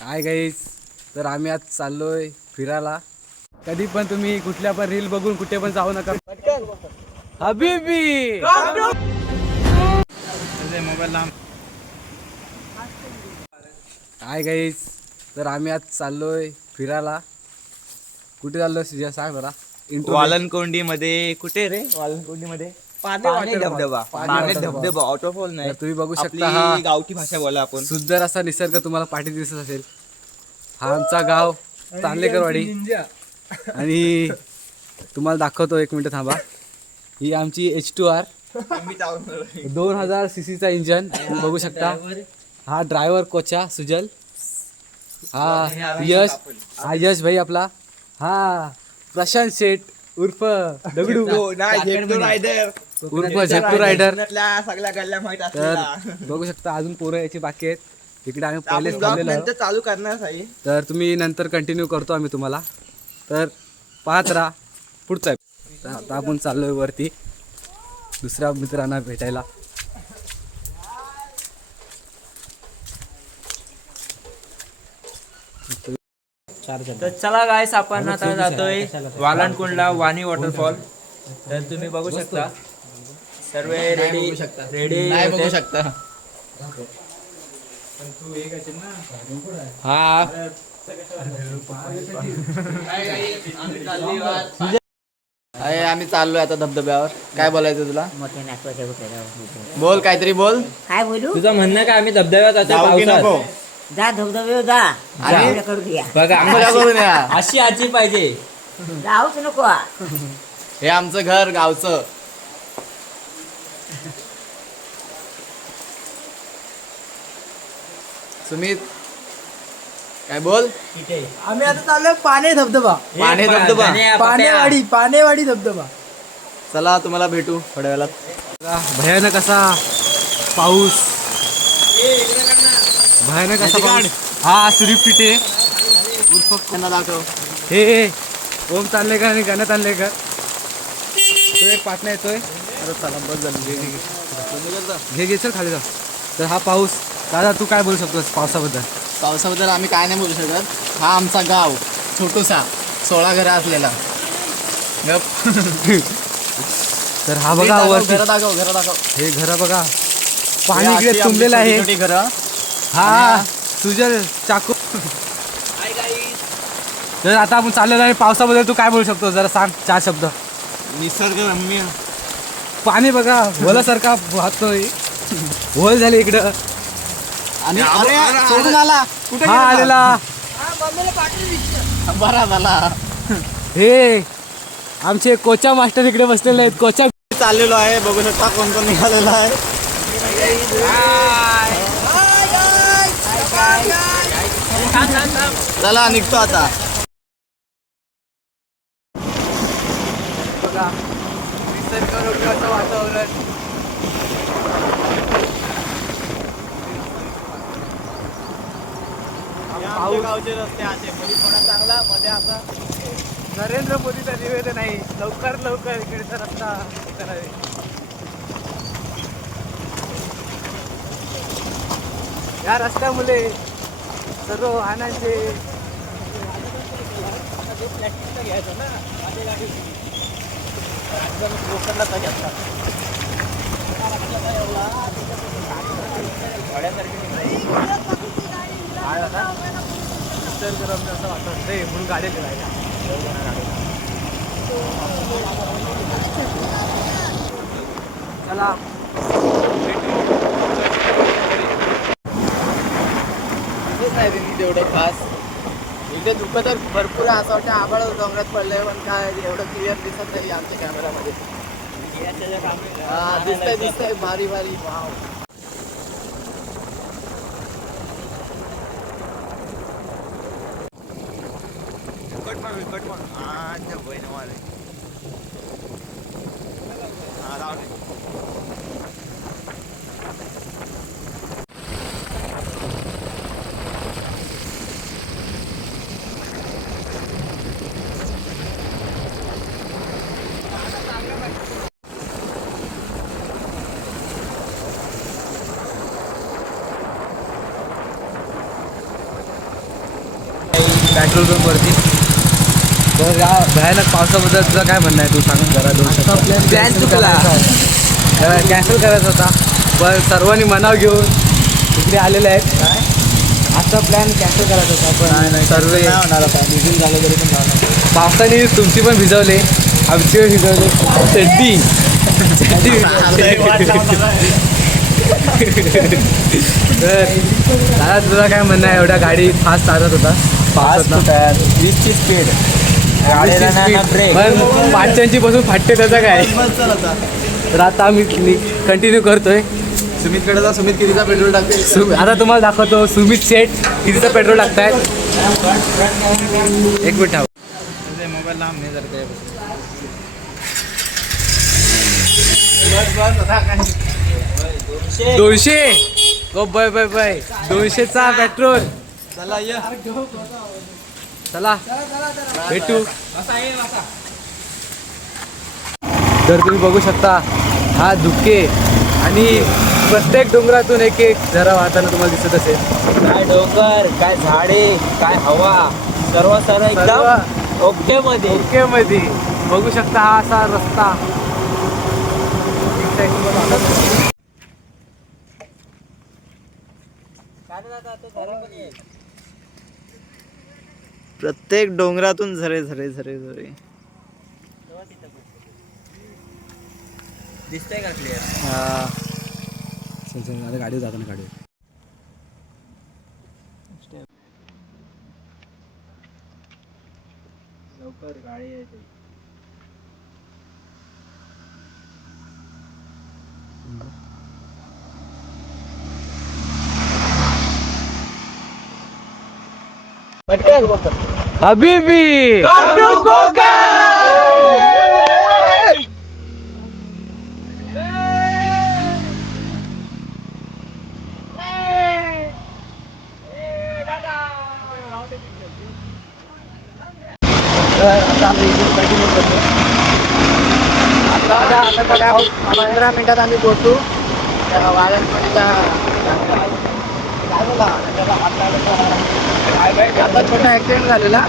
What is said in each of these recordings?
काय गाईस तर आम्ही आज चाललोय फिरायला. कधी पण तुम्ही कुठल्या पण रील बघून कुठे पण जाऊ नका. हबीबी. काय गाईस तर आम्ही आज चाललोय फिरायला. कुठे चाललोय सिजा सांग बरा वालनकोंडी मध्ये कुठे रे? वालनकोंडी मध्ये पाणी धबधबा. पाणी धबधबा वॉटरफॉल नाही. तुम्ही बघू शकता हा गावठी भाषा बोला आपण. सुंदर असा निसर्ग तुम्हाला पाठी दिसत असेल. हा आमचा गाव चांदलेकरवाडी आणि तुम्हाला दाखवतो एक मिनिट थांबा. ही आमची एच टू आर दोन हजार सी सीचा इंजन तुम्ही बघू शकता. हा ड्रायव्हर कोचा सुजल. हा यश हा यश भाई आपला. हा प्रशांत शेठ उर्फ दगडू. रायडर उर्फ झेप्टू रायडर. सगळ्या गल्ल्या माहीत तर असलेला बघू शकता अजून पोरं याची बाकी आहेत. इकडे आम्ही आपण पहिलेच ब्लॉग थांबलेलो आहोत. नंतर चालू करणार आहे. तर तुम्ही नंतर कंटिन्यू करतो आम्ही तुम्हाला. तर पाहत राहा. पुढचं आहे. तर आता आपण चाललोय वरती. दुसऱ्या मित्रांना भेटायला. तर चला गायस आपण आता जातोय वालांकुंडला वाणी वॉटरफॉल तर तुम्ही बघू शकता. सर्व रेडी रेडी बघू शकता. हा. अरे आम्ही चाललोय आता धबधब्यावर. काय बोलायचं तुला? मोठे बोल काहीतरी बोल. काय बोलू? तुझं म्हणणं काय आम्ही धबधब्यात जातोय जाऊ की नको. पावसात जा धबधबे जा. आणि? आंघोळ करू द्या बघा आंघोळ्या करून या. अशी आजी पाहिजे. जाऊच नको. हे आमचं घर गावचं. सुमित काय बोल? आम्ही आता चाललोय पाने धबधबा. पाणी धबधबा. पानेवाडी पानेवाडी धबधबा. चला तुम्हाला भेटू थोड्या वेळात. भयानक असा पाऊस. भयानक असा पाऊस. हा सुरीप पिटे. उर्फ त्यांना दाखव. हे ओम चांदलेकर आणि गणत चांदलेकर. तो एक पाटणा येतोय. चला बस झालं घे घे, घे घे घे चल खाली जा. तर हा पाऊस दादा तू काय बोलू शकतोस पावसाबद्दल? पावसाबद्दल आम्ही काय नाही बोलू शकत. हा आमचा गाव छोटूसा सोळा घरं असलेला. गप. तर हा बघा वरती. घरं दाखव घरं दाखव. हे घर बघा. पाणी हे इकडे तुंबलेलं आहे. छोटी घरं. हा सुजल चाकू. तर आता आपण चाललेलो आहे. पावसाबद्दल तू काय बोलू शकतो जरा सांग चार शब्द. निसर्ग रम्य. पाणी बघा भोलासारखा वाहतोय. होल झाले इकडं. आणि अरे सोडून आला. कुठे हा? आलेला. बरा झाला. हे आमचे कोचा मास्टर इकडे बसलेले आहेत. कोचा चाललेलो आहे बघू शकता कोण कोण निघालेला आहे. चला निघतो आता. बघा निसर्गरम्य वातावरण गावचे रस्ते असे मध्ये थोडा चांगला मध्ये असा नरेंद्र मोदीचं निवेदन आहे लवकर लवकर इकडेचा रस्ता करावे. या रस्त्यामुळे सर्व वाहनांचे निसर्गरम्य असं वातावरण नाही म्हणून गाडी चला. नाही तेवढं खास. इथे दुःख तर भरपूर आहे असं वाटतं आभाळ डोंगरात पडलंय पण काय एवढं क्लिअर दिसत नाही आमच्या कॅमेरामध्ये हा दिसतंय दिसतंय भारी भारी. वाव पेट्रोल पंपवरती तर या भयानक पावसाबद्दल तुझं काय म्हणणं आहे? तू सांग जरा दोन. प्लॅन चुकला कॅन्सल करायचा होता. पण सर्वांनी मनाव घेऊन इकडे आलेले आहेत. काय? आजचा प्लॅन कॅन्सल करायचा होता पण सर्व होणार आता. निघून झालं तरी पण जाणार. पावसाने तुमची पण भिजवले. आमची पण भिजवले. चड्डी तर दादा तुझं काय म्हणणं आहे? एवढ्या गाडी फास्ट चालत होता. वीसची स्पीड पण पाचच्यांची बसून फाटते त्याचा काय? तर आता आम्ही कंटिन्यू करतोय. सुमितकडे जा सुमित कितीचा पेट्रोल टाकते सु आता तुम्हाला दाखवतो सुमित शेठ कितीचं पेट्रोल टाकतायत एक मिनिट थांब. मोबाईल लांब नाही जर दोनशे? गो बाय बाय बाय दोनशेचा पेट्रोल. चला ये. चला. भेटू. तर तुम्ही बघू शकता हा धुके आणि प्रत्येक डोंगरातून एक एक झरा वाहताना तुम्हाला दिसत असेल. काय डोंगर काय झाडे काय हवा? सर्व सर्व एकदम ओके मध्ये ओके मध्ये बघू शकता हा असा रस्ता. प्रत्येक डोंगरातून झरे झरे झरे झरे. दिसतंय का क्लिअर हा. चल चल आता जाताना गाडीवर. लवकर गाडी येते हबीबी! पंधरा मिनिटात आम्ही पोहोचू. त्या आता छोटा ऍक्सिडेंट झालेला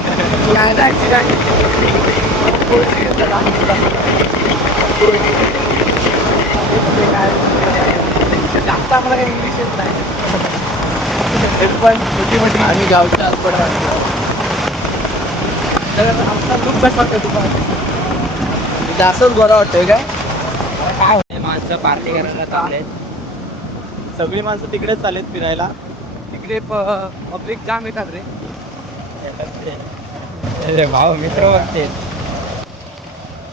काय आम्हाला काही इंग्लिश येत नाही. हे पण छोटी मोठी आम्ही गावच्या राहतो. तर आमचा लुक कसा वाटतो तुम्हाला. जास्तच बरं वाटतंय काय? माणसं पार्टी करायला चालले सगळी माणसं तिकडेच चालेत फिरायला. तिकडे पब्लिक जाम येतात रे. अरे भाऊ मित्र बघते.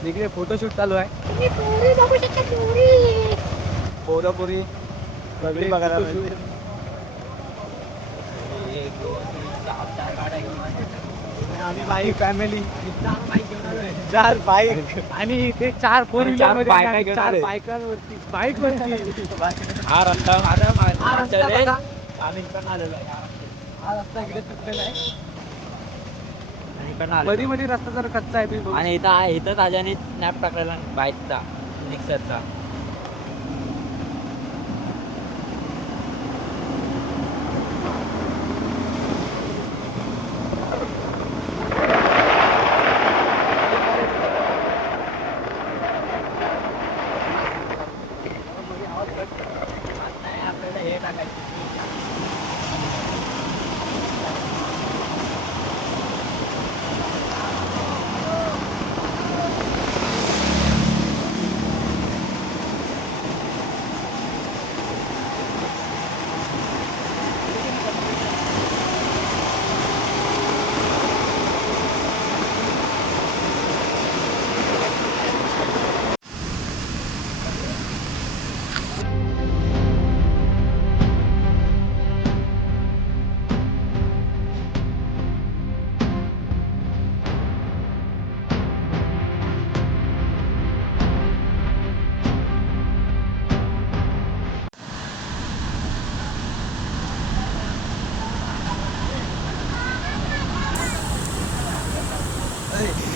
तिकडे फोटोशूट चालू आहे. पोरं पोरी. सगळी बघायला मिळते. आम्ही बाईक फॅमिली चार बाईक आणि ते चार फोर चार. बायकांवरती बाईक वरती. हा रस्ता. हा. आम्ही इकडनं आलेलो आहे. हा रस्ता इकडे तुटलेला आहे. आणि मध्ये मध्ये रस्ता जर कच्चा आहे तुम्ही बघू आणि इथं आहे इथं ताज्याने स्नॅप टाकलेला बाईकचा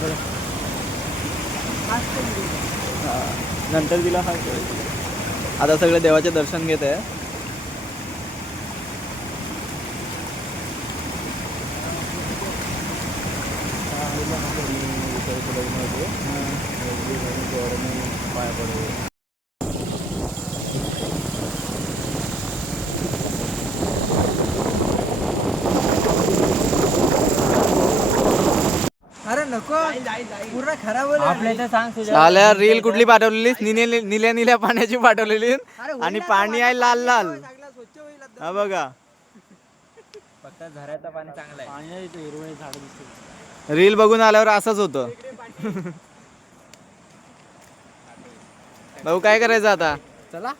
जाणार नंतर तिला हा आता सगळे देवाचे दर्शन घेत आहे. अरे नको. पूर्ण खराब होईल. आपल्या इथं सांग तुझ्या लाल्या रील कुठली पाठवलेली निले निल्या निल्या पाण्याची पाठवलेली आणि पाणी आहे लाल लाल. हा बघा. फक्त झऱ्याचं पाणी चांगलं आहे. रील बघून आल्यावर असंच होतं. भाऊ काय करायचं आता? चला.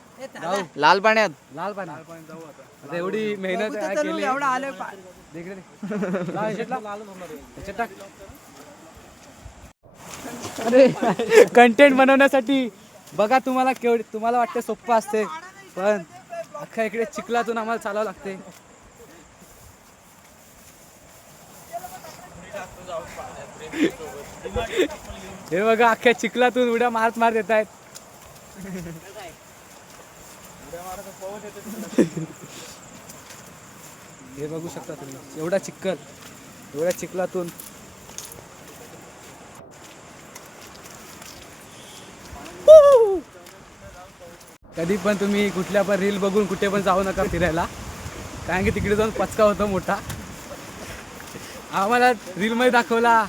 लाल पाण्यात? लाल पाणी आता. एवढी मेहनत आहे केली. एवढा आले ह्याच्यात. ह्याच्यात टाक. अरे कंटेंट बनवण्यासाठी बघा तुम्हाला केवढ तुम्हाला वाटते सोपं असते पण अख्खा इकडे चिखलातून आम्हाला चालावं लागते. हे बघा अख्ख्या चिखलातून उड्या मारत मारत येत आहेत. हे बघू शकता तुम्ही एवढा चिखल एवढ्या चिखलातून कधी पण तुम्ही कुठल्या पण रील बघून कुठे पण जाऊ नका फिरायला. कारण की तिकडे जाऊन पचका होतो मोठा. आम्हाला रीलमध्ये दाखवला.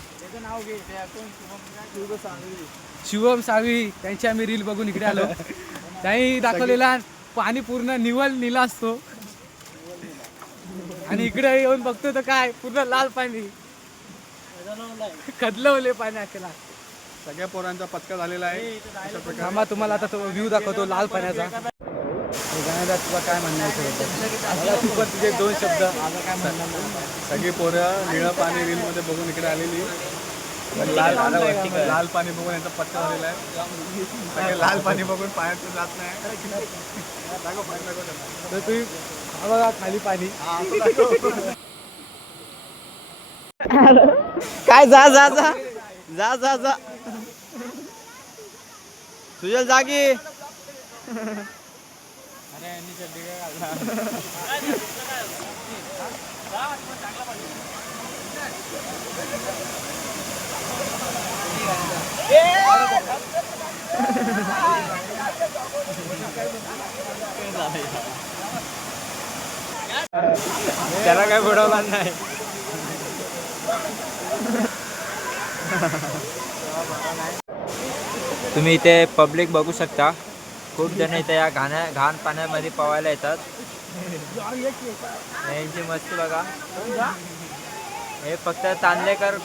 शिवम सावी त्यांची आम्ही रील बघून इकडे आलो. त्यांनी दाखवलेला पाणी पूर्ण निवल निला असतो. आणि इकडे येऊन बघतो तर काय? पूर्ण लाल पाणी. कदलवले पाणी अखेला सगळ्या पोरांचा पत्का झालेला आहे. थांबा तुम्हाला आता तो व्ह्यू दाखवतो लाल पाण्याचा. तुला काय म्हणणं तू पण तुझे दोन शब्द. सगळी पोरं निळं पाणी रील मध्ये बघून इकडे आलेली. लाल लाल पाणी बघून यांचा पत्का झालेला आहे. सगळे लाल पाणी बघून पाण्यात जात नाही. तर तुम्ही हा बघा खाली पाणी. काय जा जा जा. जा जा जा. सुजल जागी. त्याला काय बुडवला नाही. तुम्ही इथे पब्लिक बघू शकता. खूप जण इथे या घाण्या घाण पाण्यामध्ये पवायला येतात. यांची मस्ती बघा. हे फक्त तांदलेकर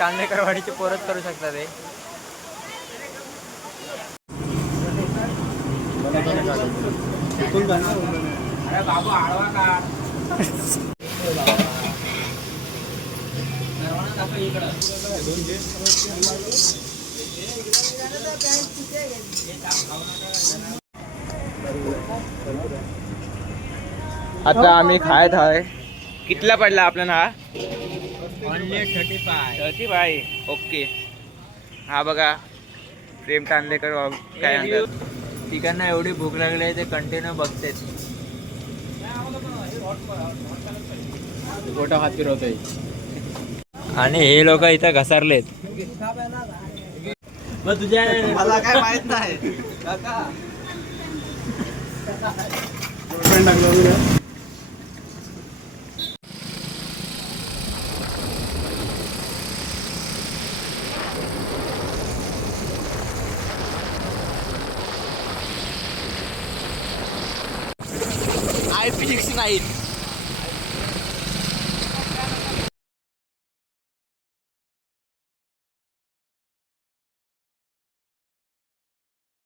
तांदलेकर वाडीचे पोरच करू शकतात हे. बाबू आडवा का? आता आम्ही खायत आहे. कितला पडला आपल्याला हा? Thirty five thirty bye okay हा बघा. प्रेम तांदलेकर वा- काय म्हणतात? तिघांना एवढी भूक लागली आहे ते कंटिन्यू बघतेच फोटो हात फिरवतोय आणि हे लोक इथं घसरलेत. मला काय माहीत नाही. आय